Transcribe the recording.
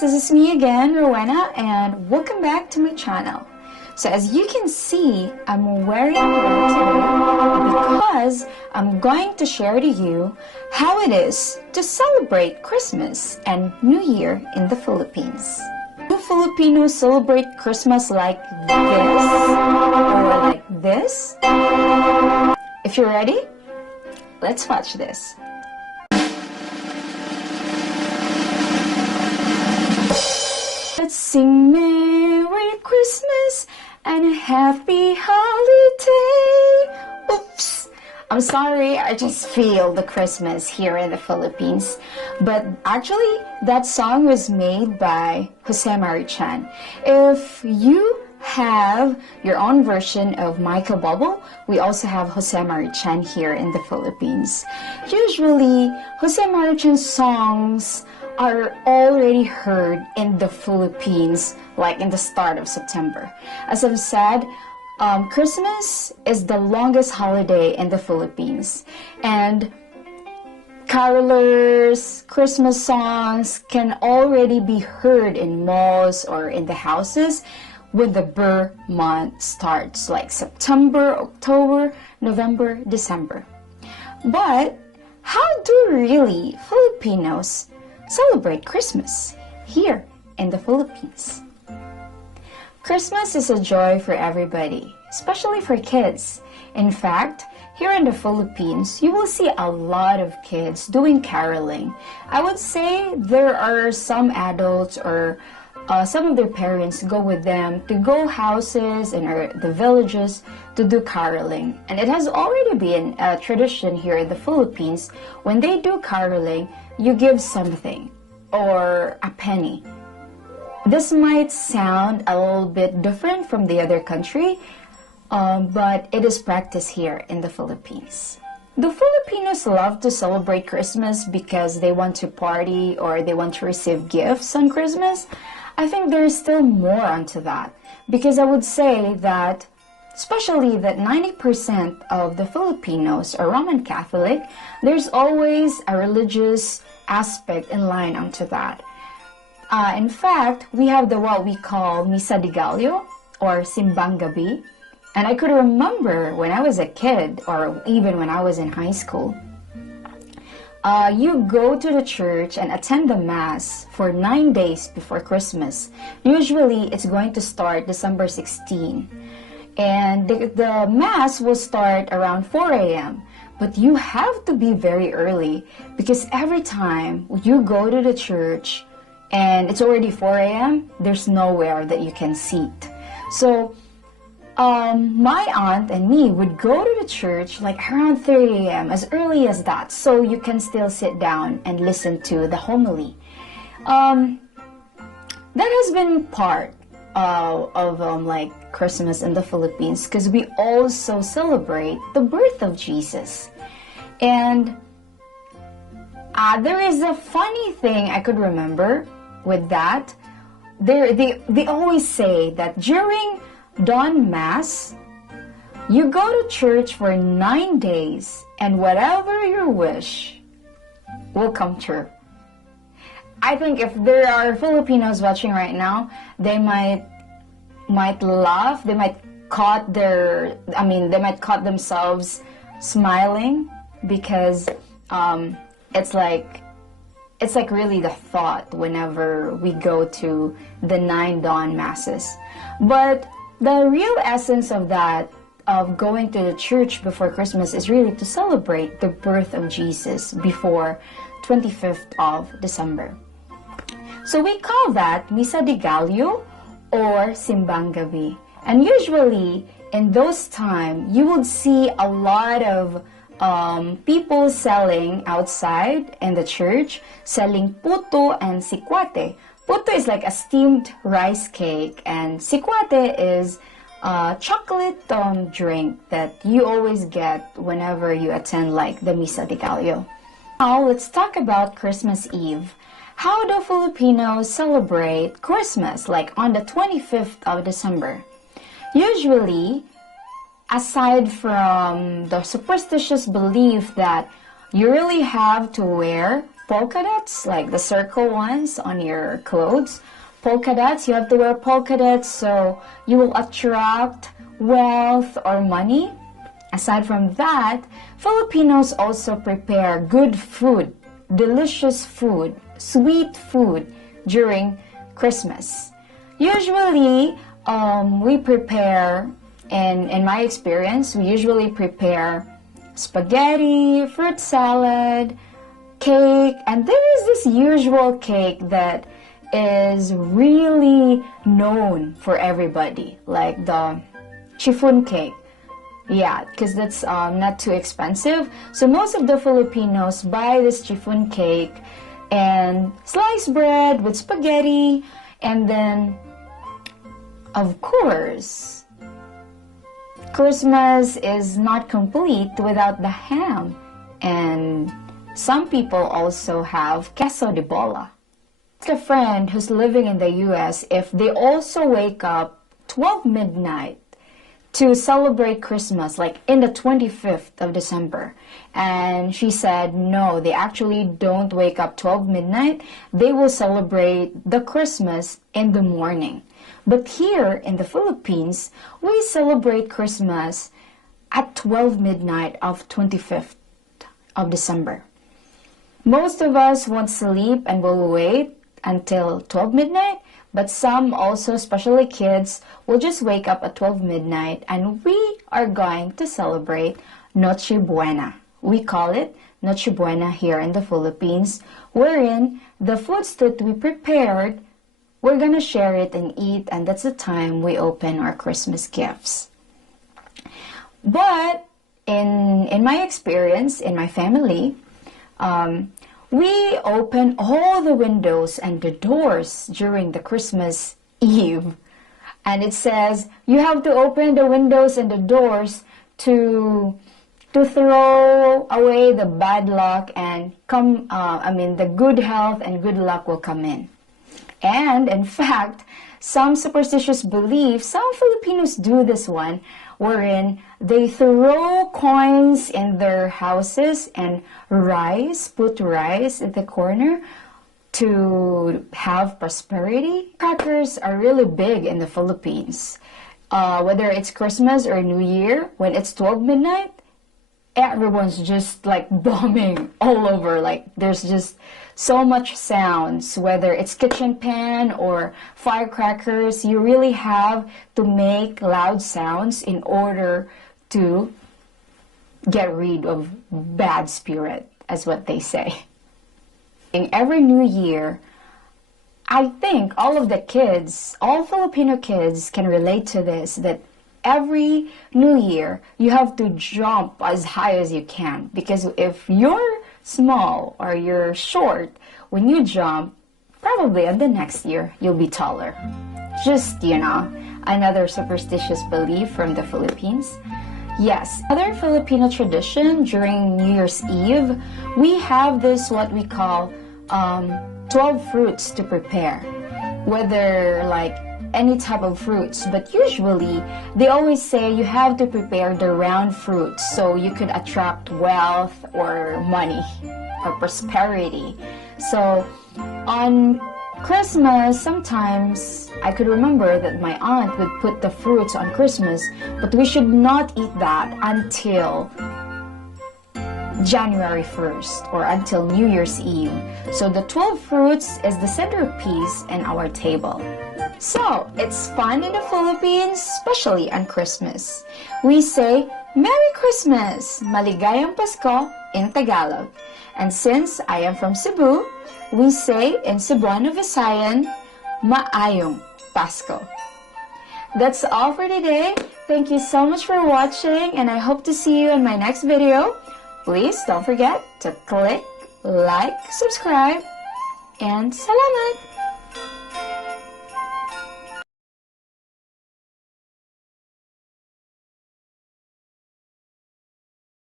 guys, this is me again, Rowena, and welcome back to my channel. So as you can see, I'm wearing red today because I'm going to share to you how it is to celebrate Christmas and New Year in the Philippines. Do Filipinos celebrate Christmas like this or like this? If you're ready, let's watch this. Let's sing Merry Christmas and a Happy Holiday. Oops, I'm sorry, I just feel the Christmas here in the Philippines. But actually, that song was made by Jose Marichan. If you have your own version of Michael Bubble, we also have Jose Marichan here in the Philippines. Usually, Jose Marichan's songs are already heard in the Philippines, like in the start of September. As I've said, Christmas is the longest holiday in the Philippines, and carolers, Christmas songs can already be heard in malls or in the houses when the Burr month starts, like September, October, November, December. But how do really Filipinos celebrate Christmas here in the Philippines? Christmas is a joy for everybody, especially for kids. In fact, here in the Philippines, you will see a lot of kids doing caroling. I would say there are some adults or some of their parents go with them to go houses in the villages to do caroling. And it has already been a tradition here in the Philippines. When they do caroling, you give something or a penny. This might sound a little bit different from the other country, but it is practiced here in the Philippines. Do Filipinos love to celebrate Christmas because they want to party or they want to receive gifts on Christmas? I think there is still more onto that, because I would say that especially that 90% of the Filipinos are Roman Catholic, there's always a religious aspect in line onto that. In fact, we have what we call misa de gallo or simbang gabi. And I could remember when I was a kid or even when I was in high school, you go to the church and attend the Mass for 9 days before Christmas. Usually, it's going to start December 16. And the Mass will start around 4 a.m. But you have to be very early because every time you go to the church and it's already 4 a.m., there's nowhere that you can seat. So my aunt and me would go to the church like around 3 a.m., as early as that, so you can still sit down and listen to the homily. That has been part of like Christmas in the Philippines, because we also celebrate the birth of Jesus. And there is a funny thing I could remember with that. They always say that during Dawn Mass, you go to church for 9 days and whatever you wish will come true. I think if there are Filipinos watching right now, they might laugh, they might caught themselves smiling, because it's like really the thought whenever we go to the 9 dawn masses. But the real essence of that, of going to the church before Christmas, is really to celebrate the birth of Jesus before 25th of December. So we call that Misa de Gallo or Simbang Gabi. And usually in those times, you would see a lot of people selling outside in the church, selling puto and sikwate. Puto is like a steamed rice cake, and sikwate is a chocolate drink that you always get whenever you attend like the Misa de Gallo. Now let's talk about Christmas Eve. How do Filipinos celebrate Christmas, like on the 25th of December? Usually, aside from the superstitious belief that you really have to wear polka dots, like the circle ones on your clothes. Polka dots, you have to wear polka dots so you will attract wealth or money. Aside from that, Filipinos also prepare good food, delicious food, sweet food during Christmas. Usually, we prepare, in my experience, we usually prepare spaghetti, fruit salad, cake, and there is this usual cake that is really known for everybody, like the chiffon cake. Yeah, because that's not too expensive. So most of the Filipinos buy this chiffon cake and sliced bread with spaghetti, and then, of course, Christmas is not complete without the ham. And some people also have queso de bola. A friend who's living in the US if they also wake up 12 midnight to celebrate Christmas, like in the 25th of December. And she said, no, they actually don't wake up 12 midnight. They will celebrate the Christmas in the morning. But here in the Philippines, we celebrate Christmas at 12 midnight of 25th of December. Most of us won't sleep and will wait until 12 midnight, but some also, especially kids, will just wake up at 12 midnight, and we are going to celebrate Noche Buena. We call it Noche Buena here in the Philippines, wherein the foods that we prepared, we're gonna share it and eat, and that's the time we open our Christmas gifts. But in my experience, in my family, we open all the windows and the doors during the Christmas Eve. And it says you have to open the windows and the doors to throw away the bad luck and the good health and good luck will come in. And in fact, some superstitious beliefs, some Filipinos do this one, wherein they throw coins in their houses and put rice in the corner to have prosperity. Crackers are really big in the Philippines. Whether it's Christmas or New Year, when it's 12 midnight, everyone's just like bombing all over. Like there's just so much sounds, whether it's kitchen pan or firecrackers, you really have to make loud sounds in order to get rid of bad spirit, as what they say. In every New Year, I think all of the kids, all Filipino kids can relate to this, that every New Year, you have to jump as high as you can. Because if you're small or you're short, when you jump, probably at the next year, you'll be taller. Just, another superstitious belief from the Philippines. Yes, other Filipino tradition during New Year's Eve, we have this what we call 12 fruits to prepare. Whether like any type of fruits, but usually they always say you have to prepare the round fruits so you could attract wealth or money or prosperity. So on Christmas, sometimes I could remember that my aunt would put the fruits on Christmas, but we should not eat that until January 1st or until New Year's Eve. So the 12 fruits is the centerpiece in our table. So, it's fun in the Philippines, especially on Christmas. We say, Merry Christmas! Maligayang Pasko in Tagalog. And since I am from Cebu, we say in Cebuano Visayan, Maayong Pasko. That's all for today. Thank you so much for watching, and I hope to see you in my next video. Please don't forget to click, like, subscribe, and salamat!